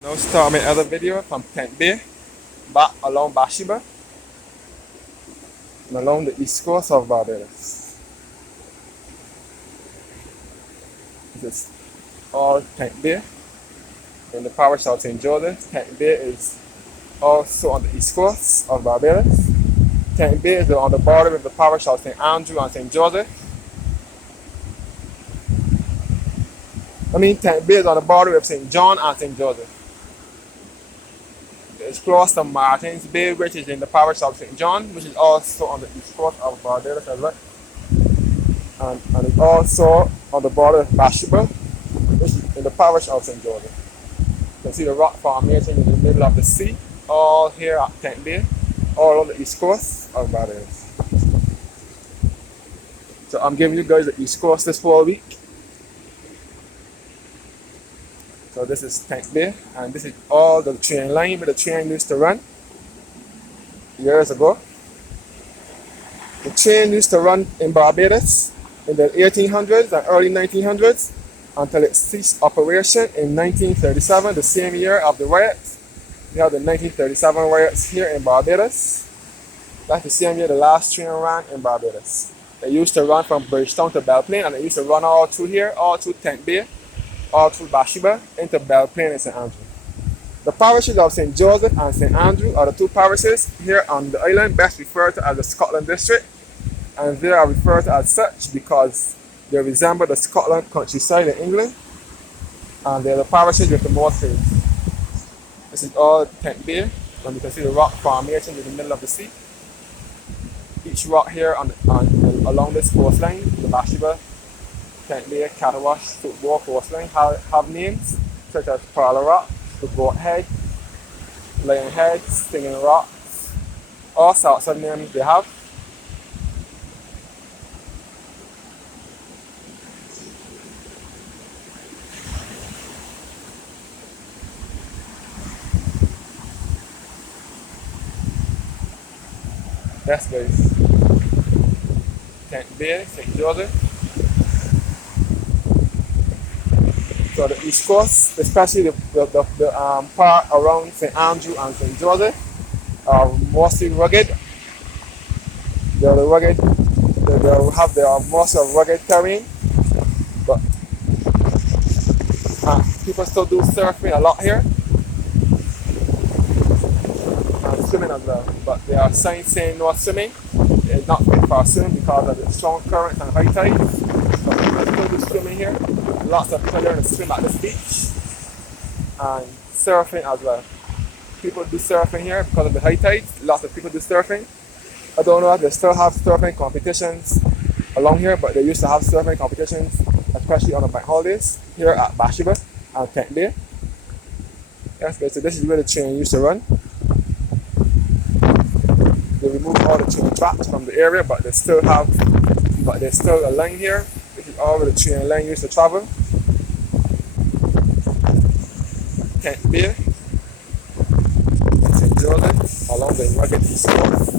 Now start my other video from Tent Bay, back along Bathsheba, and along the east coast of Barbados. This is all Tent Bay in the parish of St. Joseph. Tent Bay is also on the east coast of Barbados. Tent Bay is on the border with the parish of St. Andrew and St. Joseph. Tent Bay is on the border with St. John and St. Joseph. It's close to Martins Bay, which is in the parish of St. John, which is also on the east coast of Barbados as well. And it's also on the border of Bathsheba, which is in the parish of St. Joseph. You can see the rock formation in the middle of the sea, all here at Tent Bay, all on the east coast of Barbados. So I'm giving you guys the east coast this whole week. So this is Tent Bay, and this is all the train line where the train used to run years ago. The train used to run in Barbados in the 1800s and early 1900s until it ceased operation in 1937, the same year of the riots. We have the 1937 riots here in Barbados. That's the same year the last train ran in Barbados. They used to run from Bridgetown to Belplain, and they used to run all through here, all through Tent Bay, all through Bathsheba into Belplain and St. Andrew. The parishes of St. Joseph and St. Andrew are the two parishes here on the island best referred to as the Scotland District, and they are referred to as such because they resemble the Scotland countryside in England, and they are the parishes with the most hills. This is all Tent Bay, and you can see the rock formation in the middle of the sea. Each rock here along this coastline, the Bathsheba, Tent Bay, Catawash, Football coastline have names such as Pearl Rock, the Goat Head, Lion Head, Stinging Rocks, all sorts of names they have. Yes guys, Tent Bay, St. Joseph. So the east coast, especially the part around St. Andrew and St. Joseph, are mostly rugged. They're rugged. They have their most of rugged terrain, but people still do surfing a lot here and swimming as well. But there are signs saying no swimming. It's not fit for swimming because of the strong currents and high tides. So people still do swimming here. Lots of people learn to swim at this beach and surfing as well. People do surfing here because of the high tides. Lots of people do surfing. I don't know if they still have surfing competitions along here, but they used to have surfing competitions, especially on the bank holidays here at Bathsheba and Tent Bay. Yes, so this is where the train used to run. They removed all the train tracks from the area, but there's still a line here. This is all where the train line used to travel. Tent Bay, St. Joseph, along the rugged east coast.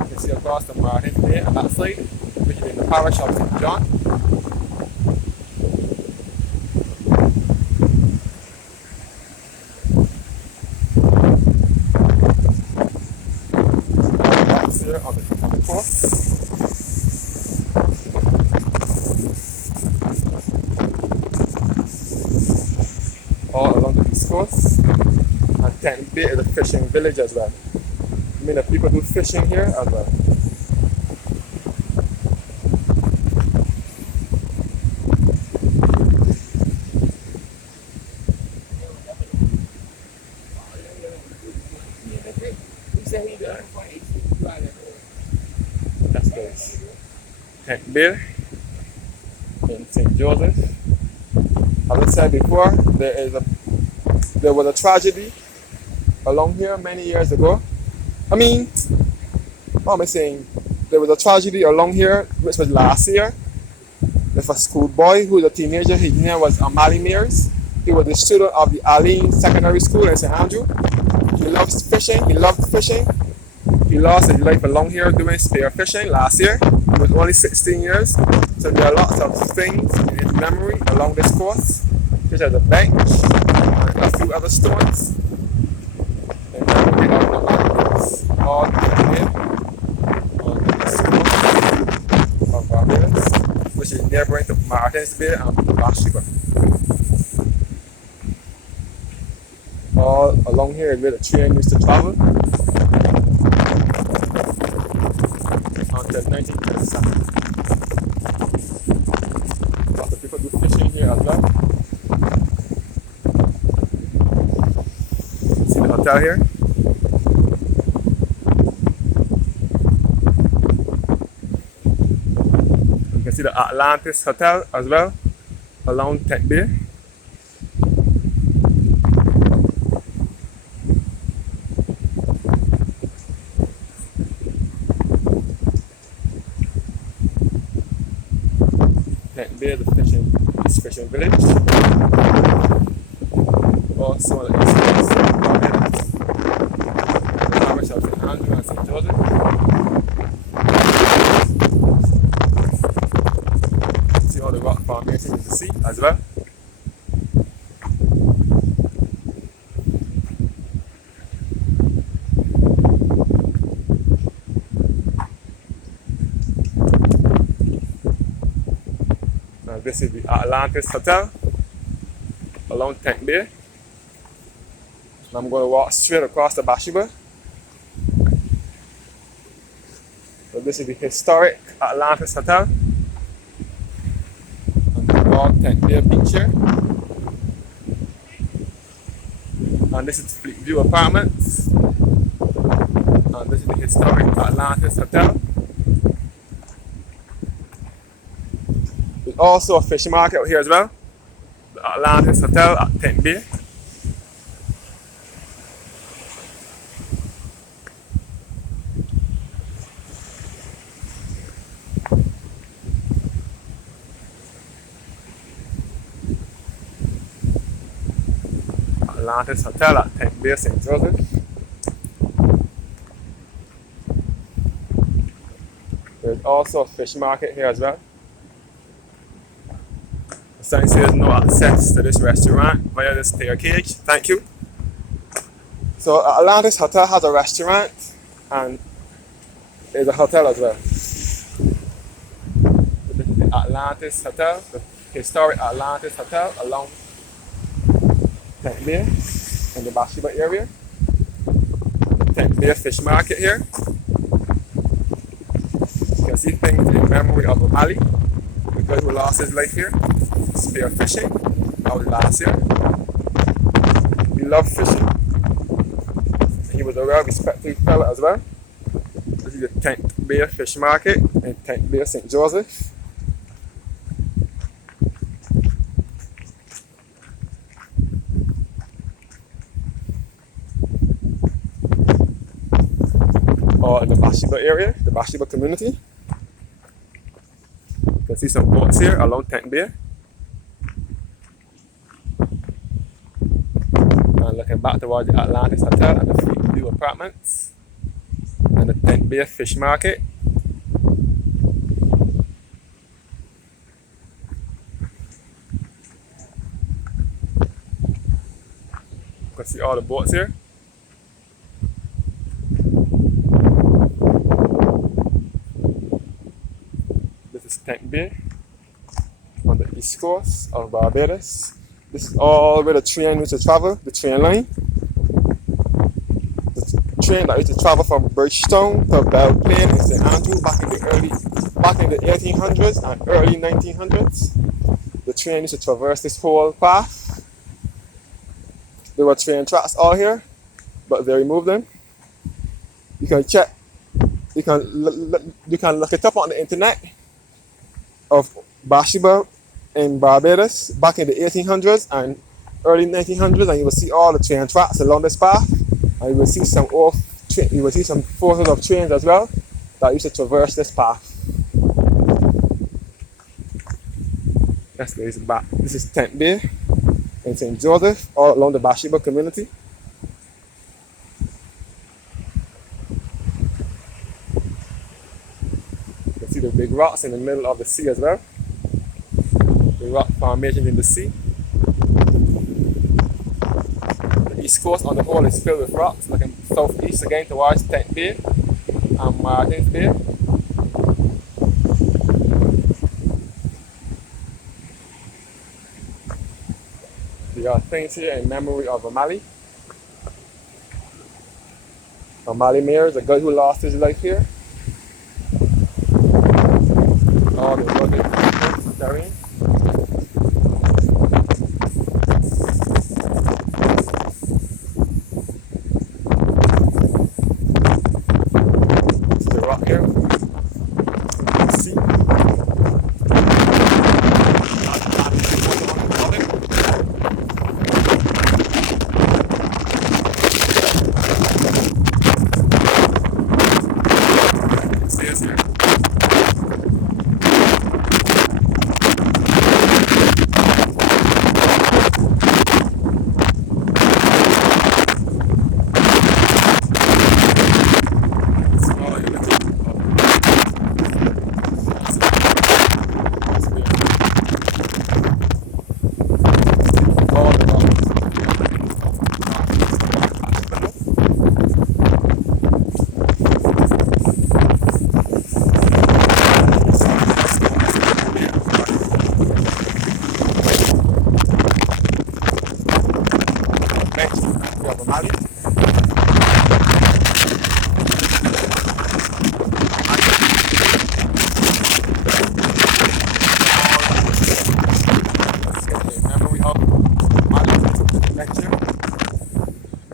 You can see across the Martins Bay on that side, which is in the parish of St. John. That's here on the coast. All along the east coast, and Tent Bay is a fishing village as well. The people do fishing here as well. That's good. Tent Bay in St. Joseph. As I said before, there was a tragedy along here many years ago. What am I saying? There was a tragedy along here, which was last year, with a schoolboy who was a teenager. His name was Amali Mears. He was the student of the Arlington Secondary School in St. Andrew. He loves fishing. He loved fishing. He lost his life along here doing spear fishing last year. He was only 16 years. So there are lots of things in his memory along this course, such as a bench, and stones. And then we have the islands all here on the east coast of Barbados, which is neighboring to Martins Bay and Bathsheba. All along here is where the train used to travel until 1937. Lots of people do fishing here as well. See the hotel here? You can see the Atlantis Hotel as well along Tech Bay. Tech Bay, the fishing village. Also on the east coast of Barbados. The parish of St. Andrew and St. Joseph. See all the rock formations in the sea as well. Now this is the Atlantis Hotel along Tank Bay. And I'm going to walk straight across the Bathsheba. So this is the historic Atlantis Hotel on the broad Tank Bay beach here. And this is Fleet View Apartments. And this is the historic Atlantis Hotel. There's also a fish market out here as well. The Atlantis Hotel at Tank Bay. Atlantis Hotel at Tank Bay, St. Joseph. There's also a fish market here as well. The sign says no access to this restaurant via the staircase. Thank you. So Atlantis Hotel has a restaurant and there's a hotel as well. So this is the Atlantis Hotel, the historic Atlantis Hotel along Tank Bay in the Bathsheba area. Tank Bay Fish Market here. You can see things in memory of Ali, the guy who lost his life here, spear fishing. That was last year. He loved fishing. He was a well respected fella as well. This is the Tank Bay Fish Market in Tank Bay, St. Joseph. Or in the Bathsheba area, the Bathsheba community. You can see some boats here along Tank Bay. And looking back towards the Atlantis Hotel and the Fleet View Apartments. And the Tank Bay Fish Market. You can see all the boats here. Tank Bay on the east coast of Barbados. This is all where the train used to travel, the train line. The train that used to travel from Bridgetown to Belle Plaine in St. Andrew back in the 1800s and early 1900s. The train used to traverse this whole path. There were train tracks all here, but they removed them. You can check, you can look it up on the internet of Bathsheba in Barbados back in the 1800s and early 1900s, and you will see all the train tracks along this path, and you will see some photos of trains as well that used to traverse this path. Yes, this is Tank Bay in St. Joseph, all along the Bathsheba community. See the big rocks in the middle of the sea as well. The rock formation in the sea. The east coast on the whole is filled with rocks, looking southeast again towards Tent Bay and Martins Bay. There are things here in memory of O'Malley. O'Malley Mayer is a guy who lost his life here. All the rugged terrain. This is the rock here. See? Stairs here.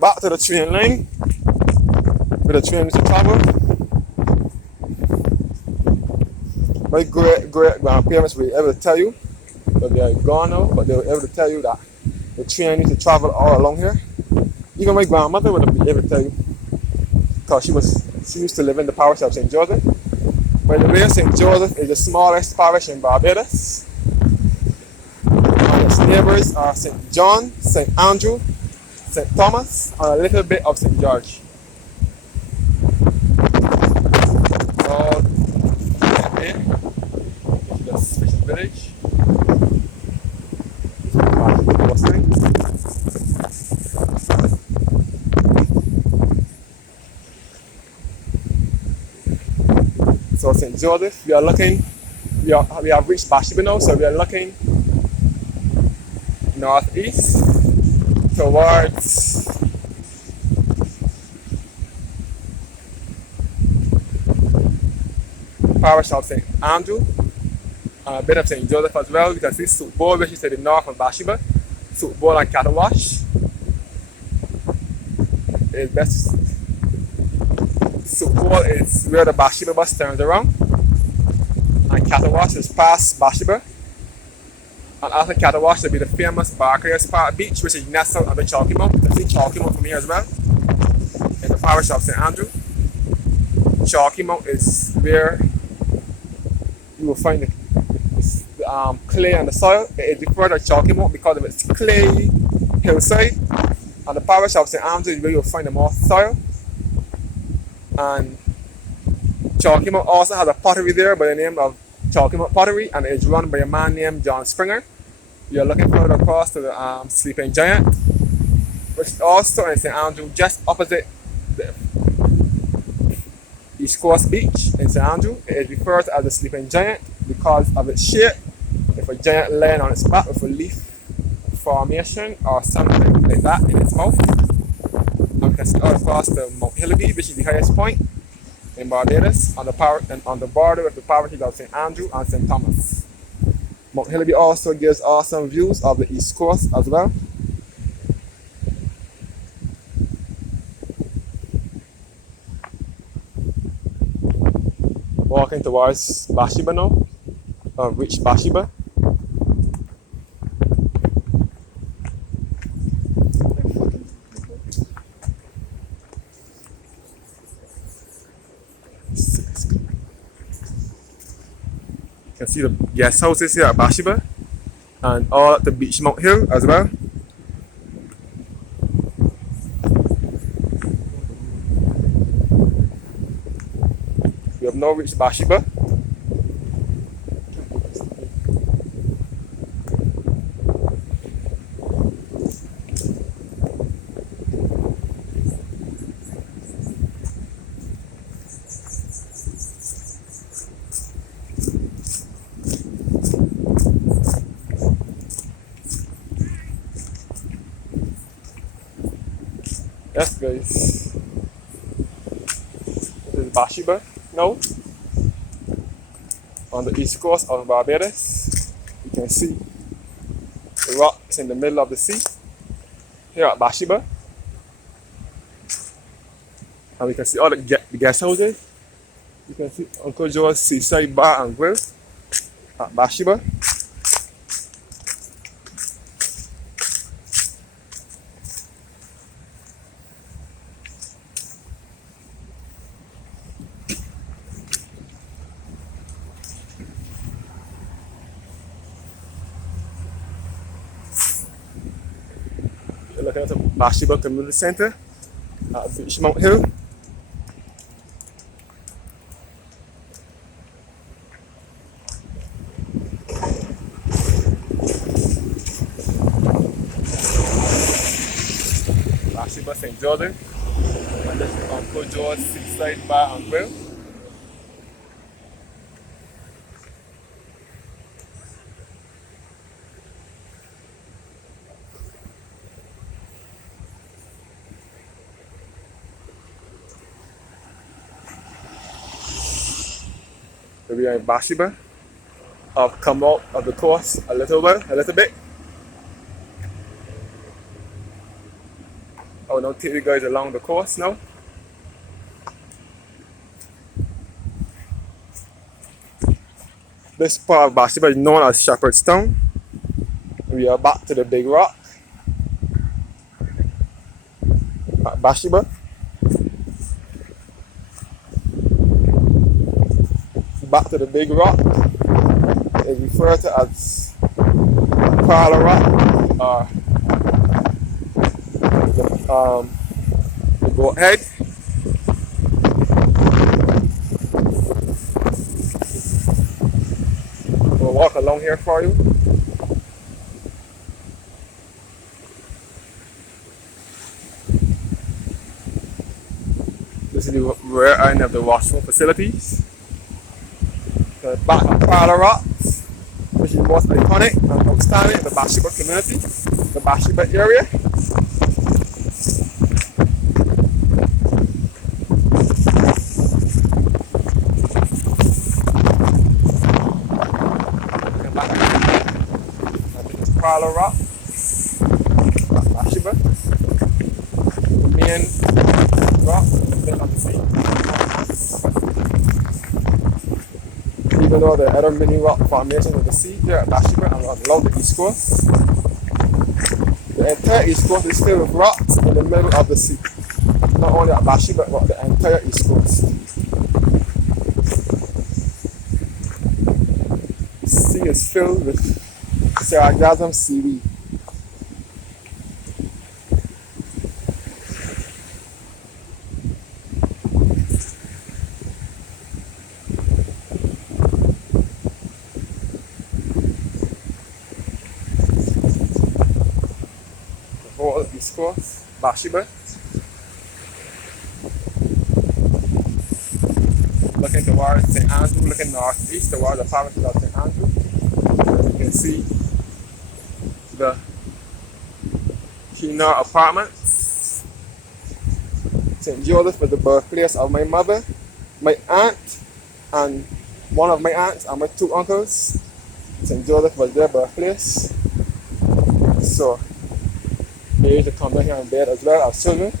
Back to the train line, where the train used to travel. My great-grandparents were able to tell you, but they are gone now, but they were able to tell you that the train used to travel all along here. Even my grandmother would have been able to tell you, because she used to live in the parish of St. Joseph. By the way, St. Joseph is the smallest parish in Barbados. And its neighbors are St. John, St. Andrew, St. Thomas, and a little bit of St. George. All here, this is the fishing village. So St. Joseph, we have reached Bathsheba now, so we are looking northeast towards parish of St. Andrew and a bit of St. Joseph as well. You can see Soup Bowl, which is to the north of Bathsheba. Soup Bowl and Cattle Wash is best. Soup Bowl is where the Bathsheba bus turns around, and Cattle Wash is past Bathsheba. And after Cattle Wash, there'll be the famous Barclays Park Beach, which is nestled at the Chalky Mount. You can see Chalky Mount from here as well, in the parish of St. Andrew. Chalky Mount is where you will find the clay and the soil. It is referred to Chalky Mount because of its clay hillside. And the parish of St. Andrew is where you'll find the more soil. And Chalky Mount also has a pottery there by the name of Chalky Mount Pottery, and it is run by a man named John Springer. You're looking further across to the Sleeping Giant, which is also in St. Andrew, just opposite the East Coast Beach in St. Andrew. It is referred to as the Sleeping Giant because of its shape, with a giant laying on its back with a leaf formation or something like that in its mouth. And we can see all across the Mount Hillaby, which is the highest point in Barbados, on the border with the parishes of St. Andrew and St. Thomas. Mount Hillaby also gives awesome views of the East Coast as well. Walking towards Bathsheba now, reach Bathsheba. You can see the guest houses here at Bathsheba and all at the beach Mount Hill as well. We have now reached Bathsheba. Yes, guys. This is Bathsheba now on the east coast of Barbados. You can see the rocks in the middle of the sea here at Bathsheba. And we can see all the guest houses. You can see Uncle Joe's Seaside Bar and Grill at Bathsheba. You're looking at the Bathsheba Community Center at Beachmount Hill. Bathsheba St. Jordan. And this is Uncle Joe's Seaside Bar and Grill. We are in Bathsheba. I've come out of the course a little bit. I will now take you guys along the course now. This part of Bathsheba is known as Shepherd's Town. We are back to the big rock at Bathsheba. Back to the big rock is referred to as Parlor Rock or the goat head. We'll walk along here for you. This is the rear end of the washroom facilities. The back of Parlor Rocks, which is the most iconic and outstanding in the Bathsheba community, the Bathsheba area. Parlor Rock, Bathsheba, the main rock in the middle of the sea. Even though there are other mini rock formations of the sea here at Bathsheba and along the east coast, the entire east coast is filled with rocks in the middle of the sea. Not only at Bathsheba, but the entire east coast. The sea is filled with sargassum seaweed. The whole east coast, Bathsheba. Looking towards St. Andrew, looking northeast towards the parish of St. Andrew. You can see the Keener Apartments. St. Joseph was the birthplace of my mother, my aunt, and one of my aunts and my two uncles. St. Joseph was their birthplace. So they used to come down here and bed as well as children.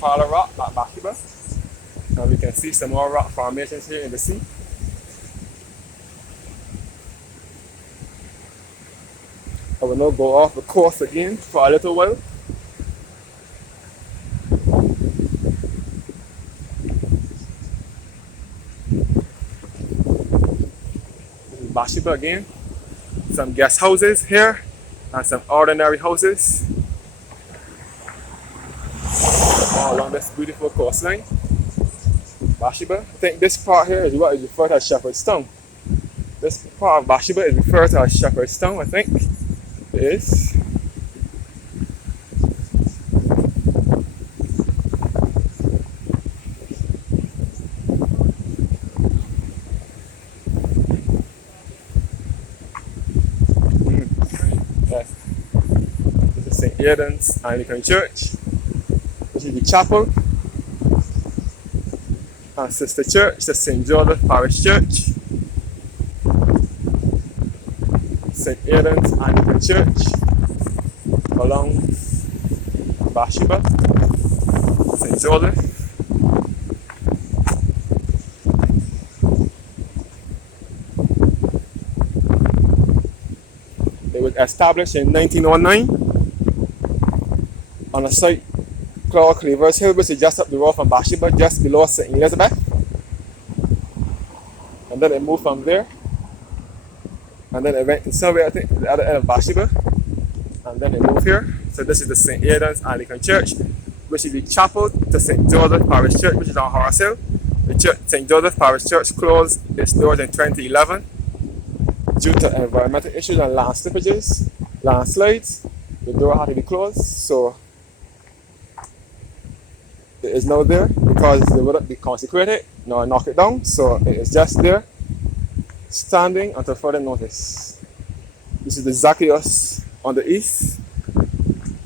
Parlor Rock at Bathsheba. Now we can see some more rock formations here in the sea. I will now go off the course again for a little while. This is Bathsheba again. Some guest houses here and some ordinary houses all along this beautiful coastline. Bathsheba. I think this part here is what is referred to as Shepherd's Town. This part of Bathsheba is referred to as Shepherd's Town, I think. It is. Aydan's Anglican Church, which is the chapel, and sister church, the St. Joseph Parish Church, St. Aydan's Anglican Church, along Bathsheba, St. Joseph, it was established in 1909 on a site called Cleavers Hill, which is just up the road from Bathsheba, just below St. Elizabeth. And then it moved from there. And then it went to somewhere, I think, the other end of Bathsheba. And then it moved here. So this is the St. Aydan's Anglican Church, which is the chapel to St. Joseph Parish Church, which is on Horace Hill. The church, St. Joseph Parish Church closed its doors in 2011 due to environmental issues and land slippages, landslides. The door had to be closed, so it is now there because they wouldn't be consecrated nor knock it down, so it is just there, standing until further notice. This is the Zacchaeus on the east,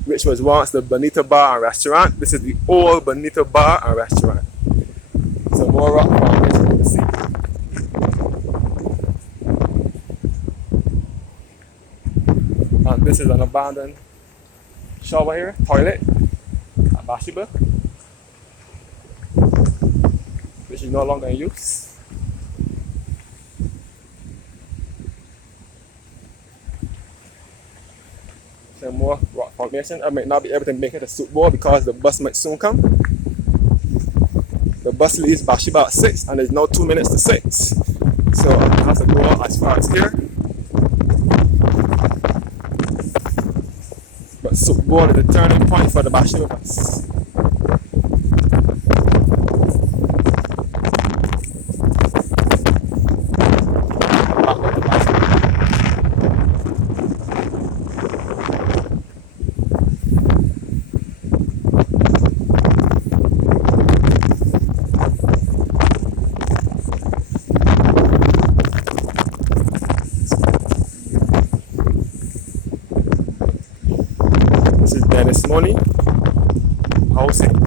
which was once the Bonita Bar and Restaurant. This is the old Bonita Bar and Restaurant. So more rock formation in the sea. And this is an abandoned shower here, toilet at Bathsheba, which is no longer in use. Some more rock formation. I might not be able to make it to Soup Bowl because the bus might soon come. The bus leaves Bathsheba at 6 and it's now 2 minutes to 6. So I have to go as far as here. But Soup Bowl is the turning point for the Bathsheba bus. This morning, housing.